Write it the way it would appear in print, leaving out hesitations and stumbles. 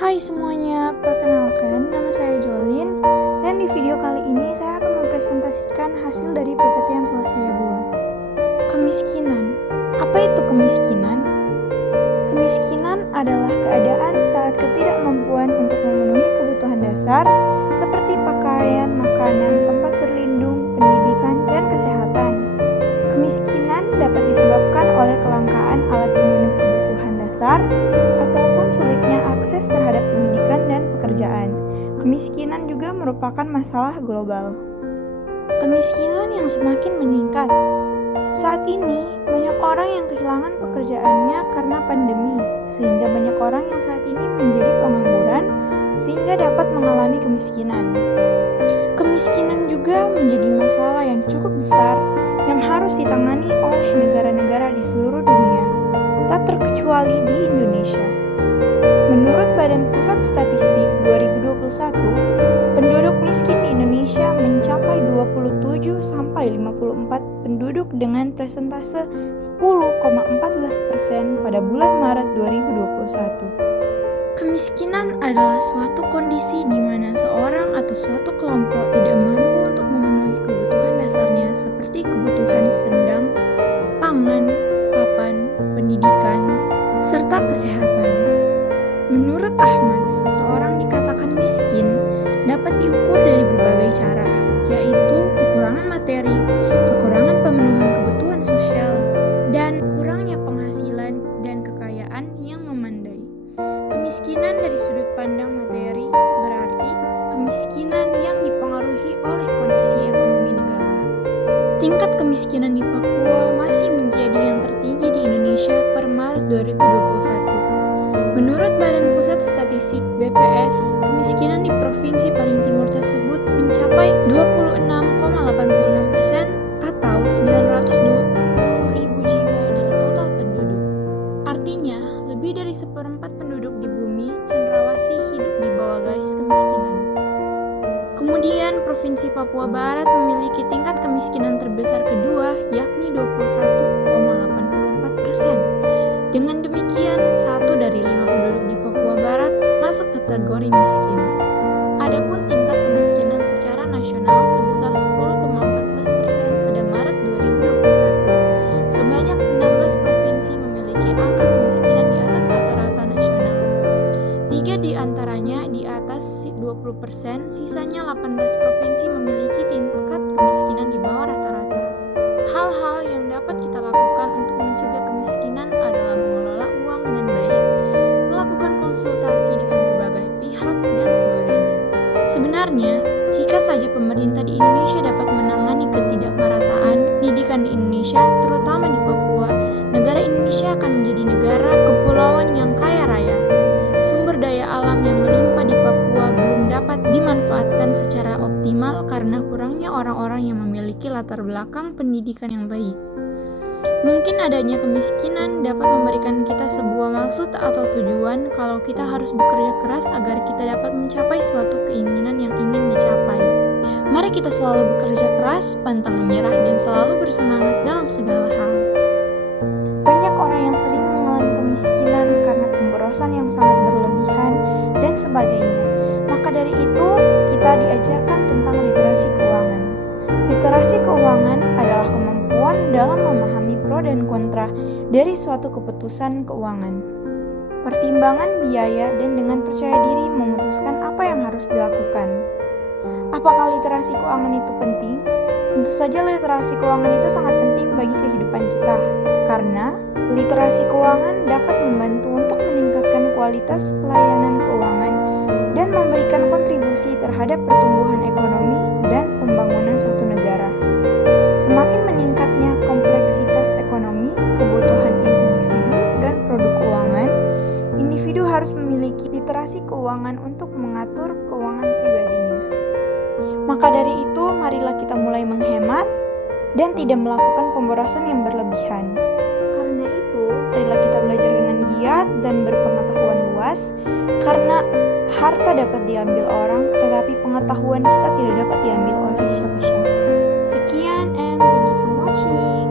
Hai semuanya, perkenalkan nama saya Jolin dan di video kali ini saya akan mempresentasikan hasil dari PPT yang telah saya buat. Kemiskinan. Apa itu kemiskinan? Kemiskinan adalah keadaan saat ketidakmampuan untuk memenuhi kebutuhan dasar seperti pakaian, makanan, tempat berlindung, pendidikan, dan kesehatan. Kemiskinan dapat disebabkan oleh kelangkaan alat pemenuh kebutuhan dasar ataupun sulitnya akses terhadap pendidikan dan pekerjaan. Kemiskinan juga merupakan masalah global. Kemiskinan yang semakin meningkat. Saat ini, banyak orang yang kehilangan pekerjaannya karena pandemi, sehingga banyak orang yang saat ini menjadi pengangguran, sehingga dapat mengalami kemiskinan. Kemiskinan juga menjadi masalah yang cukup besar yang harus ditangani oleh negara-negara di seluruh dunia, tak terkecuali di Indonesia. Menurut Badan Pusat Statistik 2021, penduduk miskin di Indonesia mencapai 27-54 penduduk dengan persentase 10,14% pada bulan Maret 2021. Kemiskinan adalah suatu kondisi di mana seorang atau suatu kelompok tidak mampu untuk memenuhi kebutuhan dasarnya seperti kebutuhan sendang, pangan, papan, pendidikan, serta kesehatan. Menurut Ahmad, seseorang dikatakan miskin dapat diukur dari berbagai cara, yaitu kekurangan materi, kekurangan pemenuhan kebutuhan sosial, dan kurangnya penghasilan dan kekayaan yang memandai. Kemiskinan dari sudut pandang materi berarti kemiskinan yang dipengaruhi oleh kondisi ekonomi negara. Tingkat kemiskinan di Papua masih menjadi yang tertinggi di Indonesia per Maret 2021. Menurut Badan Pusat Statistik BPS, kemiskinan di provinsi paling timur tersebut mencapai 26,86% atau 920.000 jiwa dari total penduduk. Artinya, lebih dari seperempat penduduk di bumi cenderawasih hidup di bawah garis kemiskinan. Kemudian, Provinsi Papua Barat memiliki tingkat kemiskinan terbesar kedua, yakni 21,84%. Dengan demikian, 1 dari 5 penduduk di Papua Barat masuk kategori miskin. Adapun tingkat kemiskinan secara nasional sebesar 10,14% pada Maret 2021. Sebanyak 16 provinsi memiliki angka kemiskinan di atas rata-rata nasional. 3 di antaranya di atas 20%, sisanya 18 provinsi memiliki tingkat kemiskinan di bawah rata-rata. Hal-hal yang dapat kita lakukan untuk mencegah kemiskinan adalah mengelola uang dengan baik, melakukan konsultasi dengan berbagai pihak, dan sebagainya. Sebenarnya, jika saja pemerintah di Indonesia dapat menangani ketidakmerataan pendidikan di Indonesia, terutama di Papua, negara Indonesia akan menjadi negara kepulauan yang kaya raya. Sumber daya alam yang melimpah di Papua belum dapat dimanfaatkan secara optimal karena kurangnya orang-orang yang memiliki latar belakang pendidikan yang baik. Mungkin adanya kemiskinan dapat memberikan kita sebuah maksud atau tujuan kalau kita harus bekerja keras agar kita dapat mencapai suatu keinginan yang ingin dicapai. Mari kita selalu bekerja keras, pantang menyerah, dan selalu bersemangat dalam segala hal. Banyak orang yang sering mengalami kemiskinan karena pemborosan yang sangat berlebihan dan sebagainya. Maka dari itu, kita diajarkan tentang literasi keuangan. Literasi keuangan adalah kemampuan dalam memahami pro dan kontra dari suatu keputusan keuangan. Pertimbangan biaya dan dengan percaya diri memutuskan apa yang harus dilakukan. Apakah literasi keuangan itu penting? Tentu saja literasi keuangan itu sangat penting bagi kehidupan kita, karena literasi keuangan dapat membantu untuk meningkatkan kualitas pelayanan keuangan dan memberikan kontribusi terhadap pertumbuhan ekonomi dan pembangunan suatu negara. Semakin meningkatnya kompleksitas ekonomi, kebutuhan individu, dan produk keuangan, individu harus memiliki literasi keuangan untuk mengatur keuangan pribadinya. Maka dari itu, marilah kita mulai menghemat dan tidak melakukan pemborosan yang berlebihan. Karena itu, marilah kita belajar dengan giat dan berpengetahuan luas, karena harta dapat diambil orang, tetapi pengetahuan kita tidak dapat diambil oleh siapa-siapa. Sekian and thank you for watching.